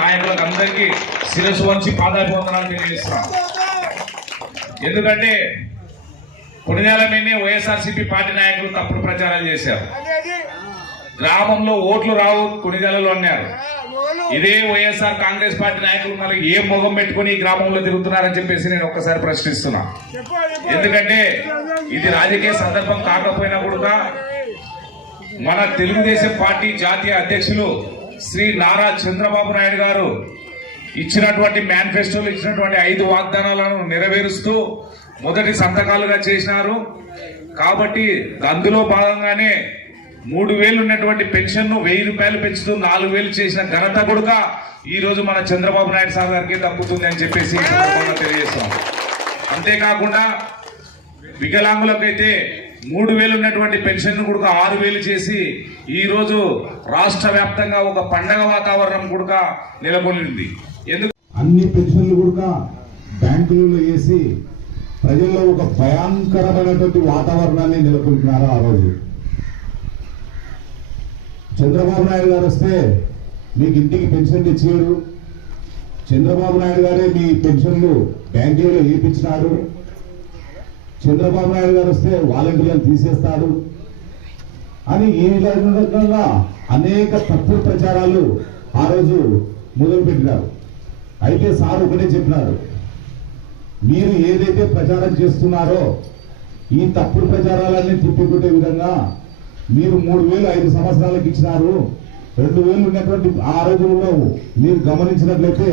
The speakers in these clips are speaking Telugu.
నాయకులకు అందరికీ శిరస్సు వంచి పాదాభివందనాలు తెలియజేస్తున్నాం. ఎందుకంటే కొణిదెల మీదనే వైఎస్ఆర్సీపీ పార్టీ నాయకులు తప్పుడు ప్రచారం చేశారు. గ్రామంలో ఓట్లు రావు కొణిదెలలో అన్నారు. ఇదే వైఎస్ఆర్ కాంగ్రెస్ పార్టీ నాయకులు మళ్ళీ ఏ మొగం పెట్టుకుని ఈ గ్రామంలో తిరుగుతున్నారని చెప్పేసి నేను ఒక్కసారి ప్రశ్నిస్తున్నా. ఎందుకంటే ఇది రాజకీయ సందర్భం కాకపోయినా కూడా మన తెలుగుదేశం పార్టీ జాతీయ అధ్యక్షులు శ్రీ నారా చంద్రబాబు నాయుడు గారు ఇచ్చినటువంటి మేనిఫెస్టోలో ఇచ్చినటువంటి 5 వాగ్దానాలను నెరవేరుస్తూ మొదటి సంతకాలుగా చేసినారు. కాబట్టి అందులో భాగంగానే 3000 ఉన్నటువంటి పెన్షన్ ను 1000 రూపాయలు పెంచుతూ 4000 చేసిన ఘనత కూడా ఈ రోజు మన చంద్రబాబు నాయుడు సార్ గారికి దక్కుతుంది అని చెప్పేసి తెలియజేస్తాం. అంతేకాకుండా వికలాంగులకైతే 3000 ఉన్నటువంటి పెన్షన్ కూడా 6000 చేసి ఈ రోజు రాష్ట్ర వ్యాప్తంగా ఒక పండగ వాతావరణం కూడా నెలకొనింది. ఎందుకు అన్ని పెన్షన్లు కూడా బ్యాంకులలో వేసి ప్రజల్లో ఒక భయంకరమైనటువంటి వాతావరణాన్ని నెలకొల్పినారు. ఆ రోజు చంద్రబాబు నాయుడు గారు వస్తే మీకు ఇంటికి పెన్షన్ ఇచ్చాడు. చంద్రబాబు నాయుడు గారే మీ పెన్షన్లు బ్యాంకులలో వేయించినాడు. చంద్రబాబు నాయుడు గారు వస్తే వాలంటీర్లను తీసేస్తాడు అని ఈ విధంగా అనేక తప్పుడు ప్రచారాలు ఆ రోజు మొదలుపెట్టినారు. అయితే సార్ ఒకటే చెప్పినారు, మీరు ఏదైతే ప్రచారం చేస్తున్నారో ఈ తప్పుడు ప్రచారాలన్నీ తిప్పికొట్టే విధంగా మీరు 3000 5 సంవత్సరాలకు ఇచ్చినారు. 2000 ఉన్నటువంటి ఆ రోజుల్లో మీరు గమనించినట్లయితే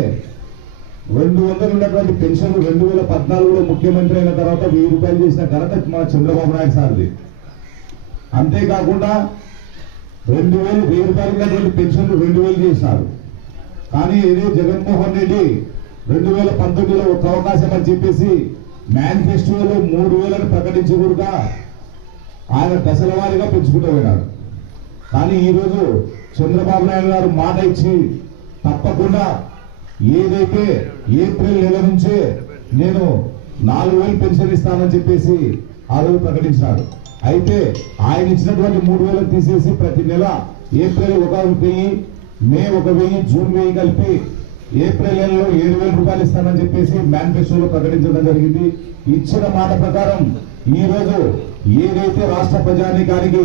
200 ఉన్నటువంటి పెన్షన్ 2014లో ముఖ్యమంత్రి అయిన తర్వాత 1000 రూపాయలు చేసిన ఘనత మన చంద్రబాబు నాయుడు సార్ది. అంతేకాకుండా 1000 రూపాయలు ఉన్నటువంటి పెన్షన్ 2000 చేసినారు. కానీ ఇదే జగన్మోహన్ రెడ్డి 2019లో ఒక అవకాశం అని చెప్పేసి మేనిఫెస్టోలో 3000 ప్రకటించి కూడా ఆయన దశల వారీగా పెంచుకుంటూ పోయినాడు. కానీ ఈరోజు చంద్రబాబు నాయుడు గారు మాట ఇచ్చి తప్పకుండా ఏదైతే ఏప్రిల్ నెల నుంచే నేను 4000 పెన్షన్ ఇస్తానని చెప్పేసి ఆ రోజు ప్రకటించినాడు. అయితే ఆయన ఇచ్చినటువంటి 3000 తీసేసి ప్రతి నెల ఏప్రిల్ 1000, మే 1000, జూన్ 1000 కలిపి ఏప్రిల్ నెలలో 7000 రూపాయలు ఇస్తానని చెప్పేసి మేనిఫెస్టోలో ప్రకటించడం జరిగింది. ఇచ్చిన మాట ప్రకారం ఈ రోజు ఏదైతే రాష్ట్ర ప్రజానీకానికి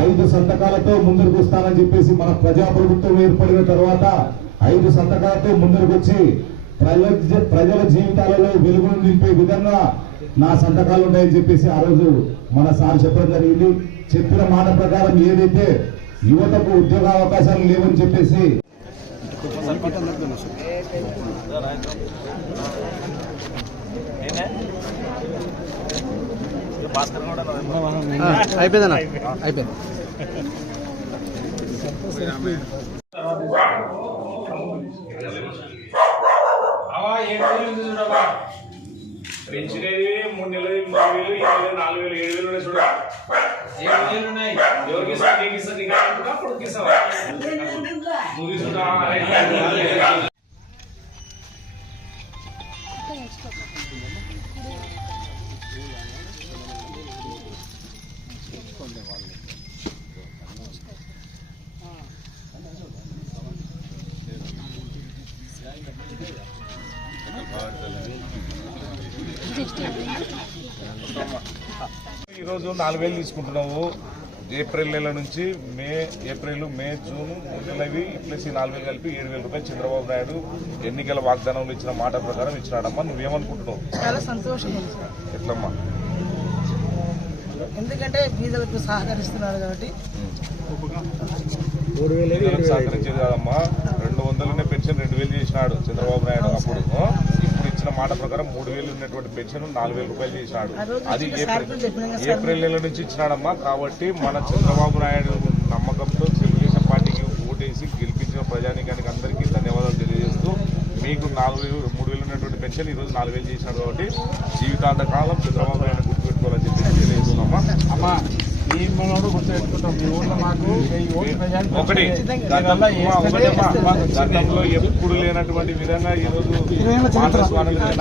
5 సంతకాలతో ముందుకు వస్తానని చెప్పేసి మన ప్రజాప్రభుత్వం ఏర్పడిన తర్వాత 5 సంతకాలతో ముందుకు వచ్చి ప్రజల జీవితాలలో వెలుగును నింపే విధంగా నా సంతకాలు ఉన్నాయని చెప్పేసి ఆ రోజు మన సార్ చెప్పడం జరిగింది. చెప్పిన మాట ప్రకారం ఏదైతే యువతకు ఉద్యోగ అవకాశాలు లేవని చెప్పేసి అయిపోయిందన్నా అయిపోయింది. పెంచినది 3 నెలలు 3000 4000 4000 7000 చూడ 7000 ఉన్నాయి. ఎవరికి ఇస్తా నీకు ఇస్తా నీకు అప్పుడు ఇస్తావా నువ్వు చూడా. ఈరోజు 4000 తీసుకుంటున్నావు. ఏప్రిల్ నెల నుంచి ఏప్రిల్ మే జూన్ 3 నెలవి ప్లస్ ఈ 4000 కలిపి 7000 రూపాయలు చంద్రబాబు నాయుడు ఎన్నికల వాగ్దానంలో ఇచ్చిన మాట ప్రకారం ఇచ్చినాడమ్మా. నువ్వేమనుకుంటున్నావు? చాలా సంతోషం. ఎట్లమ్మా? ఎందుకంటే బీదలకు సహకరిస్తున్నారు కాబట్టి. సహకరించేది కాదమ్మా. 200 పెన్షన్ 2000 చేసినాడు చంద్రబాబు నాయుడు. అప్పుడు ఇప్పుడు ఇచ్చిన మాట ప్రకారం 3000 ఉన్నటువంటి పెన్షన్ 4000 రూపాయలు చేసినాడు. అది ఏప్రిల్ నెల నుంచి ఇచ్చినాడమ్మా. కాబట్టి మన చంద్రబాబు నాయుడు నమ్మకంతో తెలుగుదేశం పార్టీకి ఓటేసి గెలిపించిన ప్రజానీకానికి అందరికీ ధన్యవాదాలు తెలియజేస్తూ మీకు 3000 ఉన్నటువంటి పెన్షన్ ఈరోజు 4000 చేసినాడు. కాబట్టి జీవితాంత కాలం చంద్రబాబు నాయుడు గుర్తుపెట్టుకోవాలని చెప్పి తెలియజేస్తున్నామా. అమ్మా మీ మనోడు గుర్తుపెట్టుకుంటాం. మీ ఊళ్ళో మాకు ఒకటి గతంలో ఎప్పుడు లేనటువంటి విధంగా ఈరోజు కాంగ్రెస్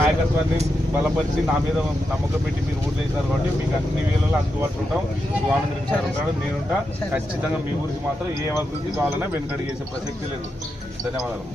నాయకత్వాన్ని బలపరిచి నా మీద నమ్మకం పెట్టి మీరు ఓట్లు వేశారు. కాబట్టి మీకు అన్ని వేళల్లో అందుబాటులో ఉంటాం. స్వానందరం సార్ ఉంటాడు, నేనుంటా. ఖచ్చితంగా మీ ఊరికి మాత్రం ఏ అభివృద్ధి కావాలన్నా వెనుకడి చేసే ప్రసక్తి లేదు. ధన్యవాదాలు.